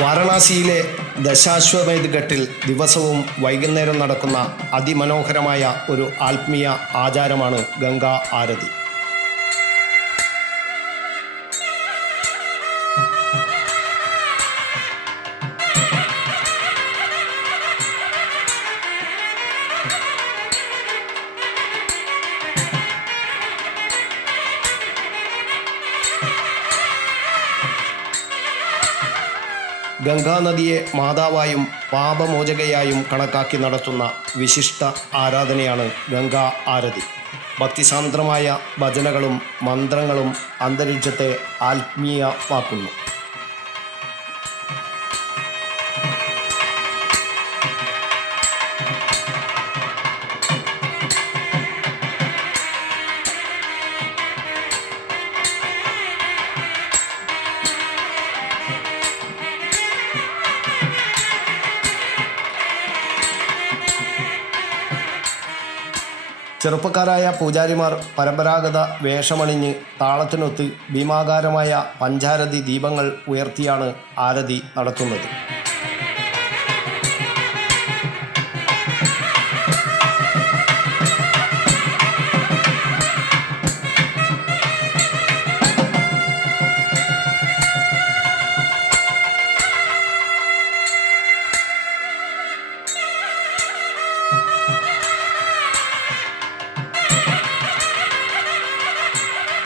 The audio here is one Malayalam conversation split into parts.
വാരണാസിയിലെ ദശാശ്വമേധ് ഘട്ടിൽ ദിവസവും വൈകുന്നേരം നടക്കുന്ന അതിമനോഹരമായ ഒരു ആത്മീയ ആചാരമാണ് ഗംഗാ ആരതി. ഗംഗാനദിയെ മാതാവായും പാപമോചകയായും കണക്കാക്കി നടത്തുന്ന വിശിഷ്ട ആരാധനയാണ് ഗംഗാ ആരതി. ഭക്തിസാന്ദ്രമായ ഭജനകളും മന്ത്രങ്ങളും അന്തരീക്ഷത്തെ ആത്മീയമാക്കുന്നു. ചെറുപ്പക്കാരായ പൂജാരിമാർ പരമ്പരാഗത വേഷമണിഞ്ഞ് താളത്തിനൊത്ത് ഭീമാകാരമായ പഞ്ചാരതി ദീപങ്ങൾ ഉയർത്തിയാണ് ആരതി നടത്തുന്നത്.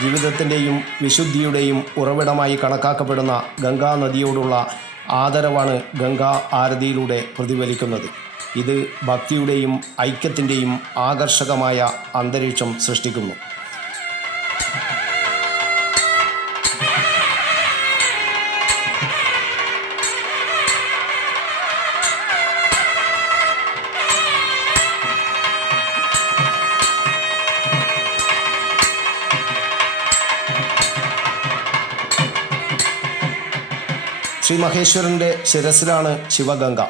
ജീവിതത്തിൻ്റെയും വിശുദ്ധിയുടെയും ഉറവിടമായി കണക്കാക്കപ്പെടുന്ന ഗംഗാ നദിയോടുള്ള ആദരവാണ് ഗംഗാ ആരതിയിലൂടെ പ്രതിഫലിക്കുന്നത്. ഇത് ഭക്തിയുടെയും ഐക്യത്തിൻ്റെയും ആകർഷകമായ അന്തരീക്ഷം സൃഷ്ടിക്കുന്നു. ശ്രീ മഹേശ്വരൻ്റെ ശിരസിലാണ് ശിവഗംഗ,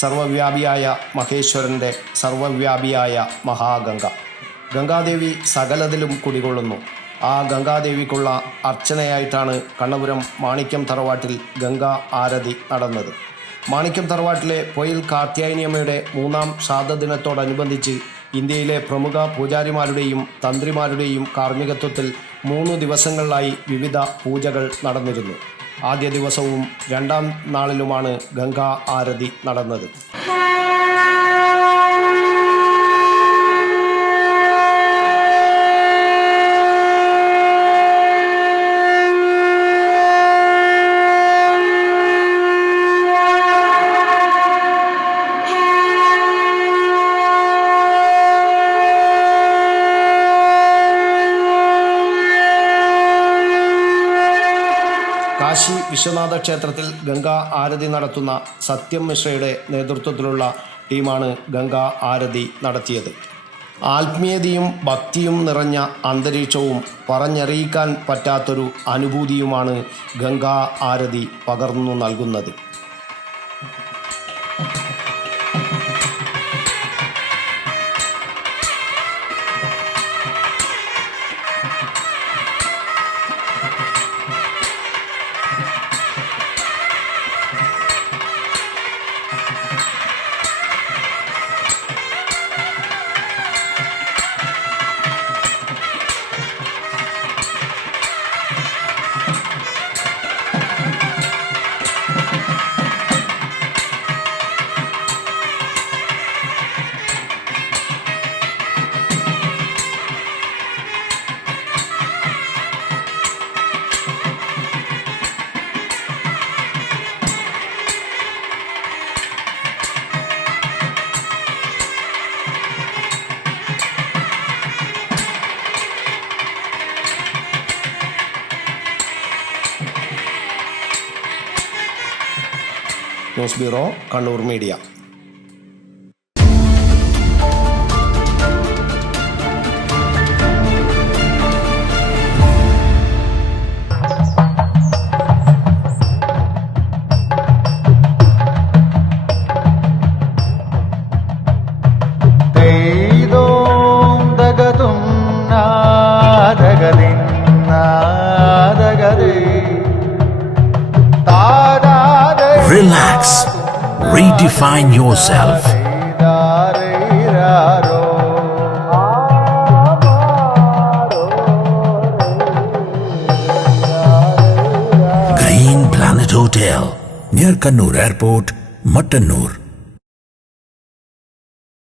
സർവവ്യാപിയായ മഹേശ്വരൻ്റെ സർവവ്യാപിയായ മഹാഗംഗ. ഗംഗാദേവി സകലതിലും കുടികൊള്ളുന്നു. ആ ഗംഗാദേവിക്കുള്ള അർച്ചനയായിട്ടാണ് കണ്ണപുരം മാണിക്യം തറവാട്ടിൽ ഗംഗാ ആരതി നടന്നത്. മാണിക്യം തറവാട്ടിലെ പൊയിൽ കാർത്യായനിയമ്മയുടെ 3ാം ശ്രാദ്ധദിനത്തോടനുബന്ധിച്ച് ഇന്ത്യയിലെ പ്രമുഖ പൂജാരിമാരുടെയും തന്ത്രിമാരുടെയും കാർമ്മികത്വത്തിൽ 3 ദിവസങ്ങളിലായി വിവിധ പൂജകൾ നടന്നിരുന്നു. ആദ്യ ദിവസവും 2ാം നാളിലുമാണ് ഗംഗാ ആരതി നടന്നത്. കാശി വിശ്വനാഥ ക്ഷേത്രത്തിൽ ഗംഗാ ആരതി നടത്തുന്ന സത്യം മിശ്രയുടെ നേതൃത്വത്തിലുള്ള ടീമാണ് ഗംഗാ ആരതി നടത്തിയത്. ആത്മീയതയും ഭക്തിയും നിറഞ്ഞ അന്തരീക്ഷവും പറഞ്ഞറിയിക്കാൻ പറ്റാത്തൊരു അനുഭൂതിയുമാണ് ഗംഗാ ആരതി പകർന്നു നൽകുന്നത്. News bureau, Kannur media. Relax. Redefine yourself. Green Planet Hotel, near Kannur Airport, Mattannur.